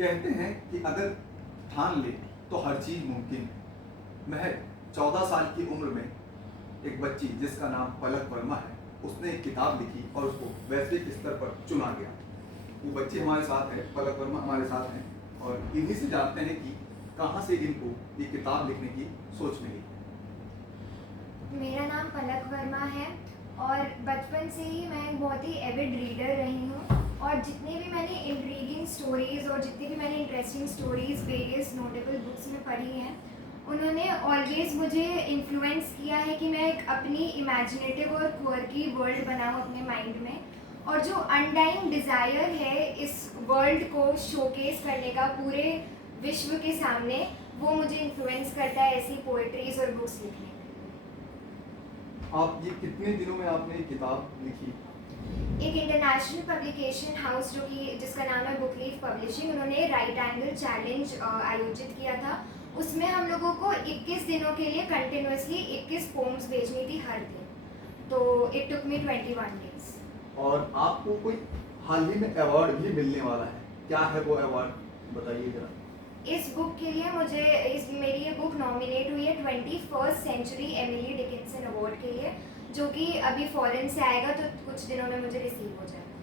कहते हैं कि अगर ठान ले तो हर चीज मुमकिन है। महज 14 साल की उम्र में एक बच्ची जिसका नाम पलक वर्मा है, उसने एक किताब लिखी और उसको वैश्विक स्तर पर चुना गया। वो बच्ची हमारे साथ है, पलक वर्मा हमारे साथ हैं, और इन्हीं से जानते हैं कि कहाँ से इनको ये किताब लिखने की सोच मिली। मेरा नाम पलक वर्मा है और बचपन से ही मैं एक बहुत ही एविड रीडर रही हूँ। और जितने भी मैंने इंट्रीगिंग स्टोरीज़ और जितनी भी मैंने interesting stories various notable books में पढ़ी हैं, उन्होंने ऑलवेज़ मुझे इन्फ्लुएंस किया है कि मैं एक अपनी इमेजिनेटिव और क्वर्की वर्ल्ड बनाऊँ अपने माइंड में। और जो अनडाइंग डिज़ायर है इस वर्ल्ड को शोकेस करने का पूरे विश्व के सामने, वो मुझे इन्फ्लुएंस करता है ऐसी पोएट्रीज़ और बुक्स लिखने के लिए। आप ये कितने दिनों में आपने ये किताब लिखी? एक इंटरनेशनल पब्लिकेशन हाउस जो कि जिसका नाम है बुक लीफ पब्लिशिंग, उन्होंने राइट एंगल चैलेंज आयोजित किया था। उसमें हम लोगों को 21 दिनों के लिए कंटिन्यूसली 21 पोम्स भेजनी थी हर दिन। तो इट टुक मी 21 डेज। और आपको कोई हाल ही में अवार्ड भी मिलने वाला है, क्या है वो अवार्ड, बताइए जरा। इस बुक के लिए मुझे मेरी ये बुक नॉमिनेट हुई है 21st century Emily Dickinson award के लिए, जो कि अभी फॉरेन से आएगा, तो कुछ दिनों में मुझे रिसीव हो जाएगा।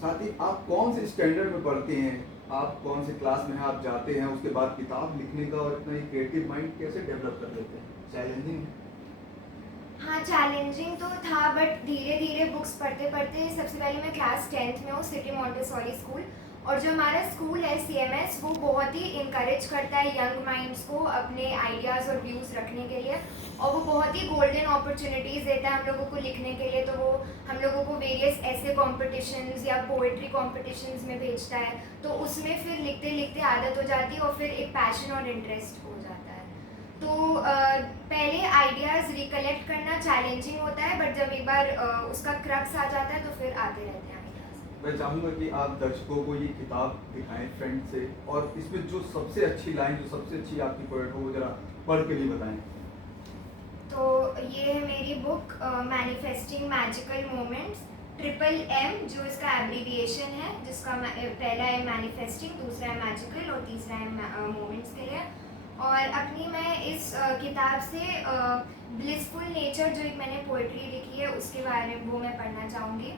साथ ही आप कौन से स्टैंडर्ड में पढ़ते हैं, आप कौन से क्लास में आप जाते हैं, उसके बाद किताब लिखने का और इतना क्रिएटिव माइंड कैसे डेवलप कर लेते हैं? चैलेंजिंग है? हाँ, चैलेंजिंग तो था, बट धीरे धीरे बुक्स पढ़ते पढ़ते सबसे पहले मैं क्लास 10th में हूँ सिटी मॉन्टेसोरी स्कूल। और जो हमारा स्कूल है CMS, वो बहुत ही इंकरेज करता है यंग माइंड्स को अपने आइडियाज़ और व्यूज़ रखने के लिए, और वो बहुत ही गोल्डन अपॉर्चुनिटीज़ देता है हम लोगों को लिखने के लिए। तो वो हम लोगों को वेरियस ऐसे कॉम्पिटिशन्स या पोइट्री कॉम्पिटिशन्स में भेजता है, तो उसमें फिर लिखते लिखते आदत हो जाती है और फिर एक पैशन और इंटरेस्ट हो जाता है। तो पहले आइडियाज़ रिकलेक्ट करना चैलेंजिंग होता है, बट जब एक बार उसका क्रक्स आ जाता है तो फिर आते रहते हैं आइडियाज़। मैं चाहूँगा कि आप दर्शकों को ये किताब दिखाएं फ्रेंड से, और इसमें जो सबसे अच्छी लाइन, जो सबसे अच्छी आपकी पोएट हो, वो जरा पढ़ के भी बताएं। तो ये है मेरी book manifesting magical moments, MMM जो इसका एब्रीविएशन है, जिसका पहला है मैनिफेस्टिंग, दूसरा है मैजिकल और तीसरा है मोमेंट्स के लिए। और अपनी मैं इस किताब से ब्लिसफुल नेचर, जो एक मैंने पोइट्री लिखी है, उसके बारे में वो मैं पढ़ना चाहूँगी।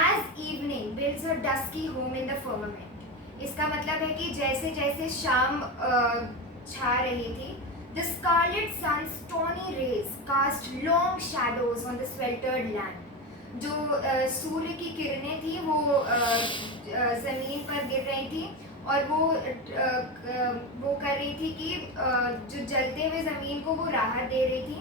As evening builds a dusky home in the firmament. इसका मतलब है कि जैसे जैसे शाम छा रही थी, the scarlet sun's tawny rays cast long shadows on the sweltered land. जो सूर्य की किरणें थी वो ज़मीन पर गिर रही थी, और वो कर रही थी कि जो जलते हुए ज़मीन को वो राहत दे रही थी।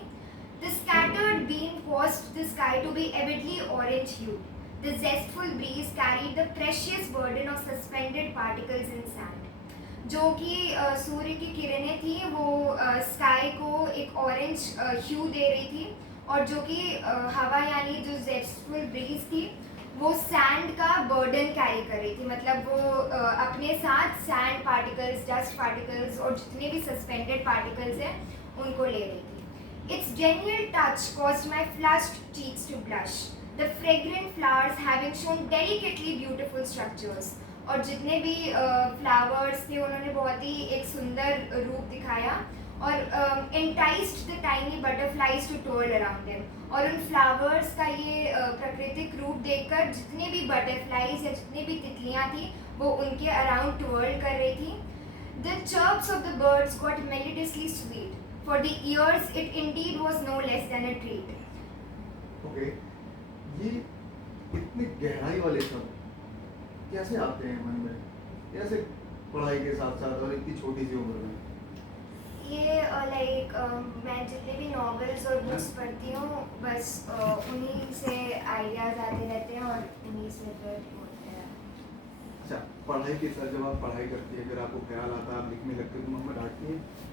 The scattered beam caused the sky to be avidly orange hued. The zestful breeze carried the precious burden of suspended particles in sand. जो कि सूर्य की किरणें थी वो स्काई को एक ऑरेंज ह्यू दे रही थी, और जो कि हवा यानी जो जेस्टफुल ब्रीज थी वो सैंड का बर्डन कैरी कर रही थी। मतलब वो अपने साथ सैंड पार्टिकल्स, डस्ट पार्टिकल्स और जितने भी सस्पेंडेड पार्टिकल्स हैं उनको ले रही थी। It's genuine touch caused my flushed cheeks to blush, the fragrant flowers having shone delicately beautiful structures. और जितने भी फ्लावर्स थे उन्होंने बहुत ही एक सुंदर रूप दिखाया, और enticed the tiny butterflies to twirl around them. और उन फ्लावर्स का ये प्राकृतिक रूप देखकर जितने भी बटरफ्लाइज या जितनी भी तितलियाँ थी वो उनके अराउंड टोर्ल कर रही थी। The chirps of the birds got melodiously sweet, for the ears it indeed was no less than a treat. Okay, ये इतनी गहराई वाले शब्द कैसे आते हैं मन में, कैसे पढ़ाई के साथ साथ और इतनी छोटी सी उम्र में? ये लाइक मैं जितने भी नॉवेल्स और बुक्स पढ़ती हूँ, बस उन्हीं से आइडियाज़ आते रहते हैं और उन्हीं से फिर होते हैं। अच्छा, पढ़ाई के साथ जब आप पढ़ाई करती है, फिर आपको ख्याल आता है, आप लिखने लगते हो, तो मम्मा डांटती है?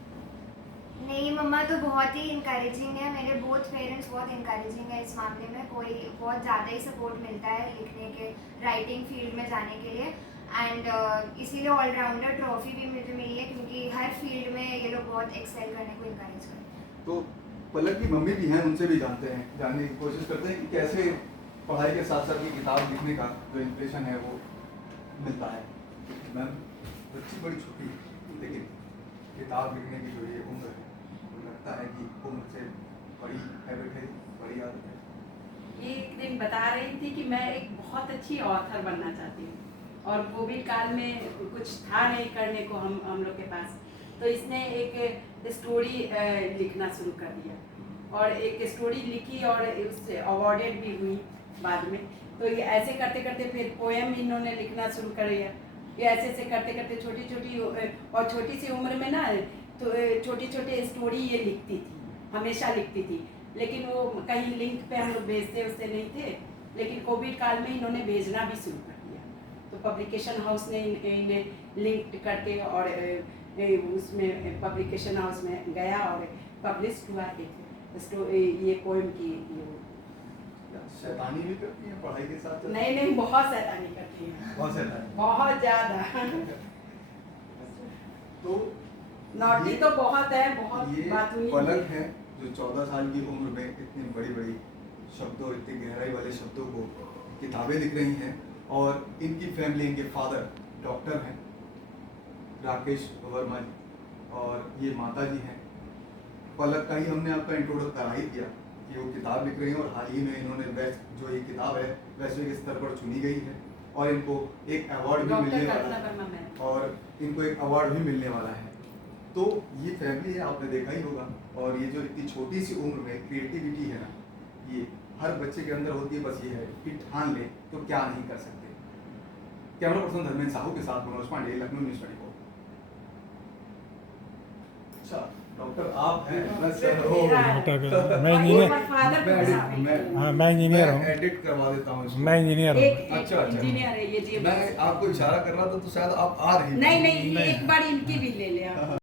नहीं, मम्मा तो बहुत ही इंकरेजिंग है, मेरे बोथ पेरेंट्स बहुत इंकरेजिंग है इस मामले में। कोई बहुत ज़्यादा ही सपोर्ट मिलता है लिखने के, राइटिंग फील्ड में जाने के लिए। एंड इसीलिए ऑलराउंडर ट्रॉफी भी मुझे मिली है, क्योंकि हर फील्ड में ये लोग बहुत एक्सेल करने को इंकरेज करते हैं। तो पलक की मम्मी भी हैं, उनसे भी जानते हैं, जानने की कोशिश करते हैं कि कैसे पढ़ाई के साथ साथ ये किताब लिखने का जो इंस्पिरेशन है वो मिलता है। मैम बच्ची बड़ी छोटी है, लेकिन किताब लिखने की जो ये उम्र है, मुझे लगता है कि उम्र से बड़ी हैबिट है, बड़ी आदत है। ये एक दिन बता रही थी कि मैं एक बहुत अच्छी ऑथर बनना चाहती हूँ और कोविड काल में कुछ था नहीं करने को हम लोग के पास, तो इसने एक स्टोरी लिखना शुरू कर दिया और एक स्टोरी लिखी और उससे अवॉर्डेड भी हुई बाद में। तो ये ऐसे करते करते फिर पोएम इन्होंने लिखना शुरू कर दिया। ये ऐसे ऐसे करते करते छोटी छोटी और छोटी सी उम्र में ना तो छोटी छोटी स्टोरी ये लिखती थी, हमेशा लिखती थी, लेकिन वो कहीं लिंक पे हम लोग भेजते उससे नहीं थे, लेकिन कोविड काल में इन्होंने भेजना भी शुरू कर दिया। तो पब्लिकेशन हाउस ने इन्हें लिंक करके और उसमें पब्लिकेशन हाउस में गया और पब्लिश हुआ ये पोएम की। शैतानी भी करती है पढ़ाई के साथ? नहीं, बहुत शैतानी करती है, बहुत शैतानी, बहुत ज़्यादा। तो नॉटी तो बहुत है, बहुत ये बातूनी पलक है जो 14 साल की उम्र में इतनी बड़ी बड़ी शब्दों, इतनी गहराई वाले शब्दों को किताबें लिख रही हैं। और इनकी फैमिली, इनके फादर डॉक्टर हैं, राकेश वर्मा जी, और ये माता जी हैं। पलक का ही हमने आपका इंट्रोडक्शन करा ही दिया कि वो किताब लिख रही हैं और हाल ही में इन्होंने जो ये किताब है वैश्विक स्तर पर चुनी गई है और इनको एक अवार्ड भी मिलने वाला है, और इनको एक अवार्ड भी मिलने वाला है। तो ये फैमिली है, आपने देखा ही होगा। और ये जो इतनी छोटी सी उम्र में क्रिएटिविटी है ना, ये हर बच्चे के अंदर होती है। बस ये है कि ठान ले तो क्या नहीं कर सकते। कैमरा पर्सन धर्मेंद्र साहू के साथ मनोज पांडे, लखनऊ न्यूज़ 24। अच्छा डॉक्टर आप हैं? मैं इंजीनियर, हाँ मैं इंजीनियर हूँ। एडिट करवा देता हूँ इसको। मैं इंजीनियर हूँ। अच्छा इंजीनियर है ये जी। मैं आपको इशारा कर रहा था तो शायद आप आ रही नहीं, एक बार इनकी भी ले लिया।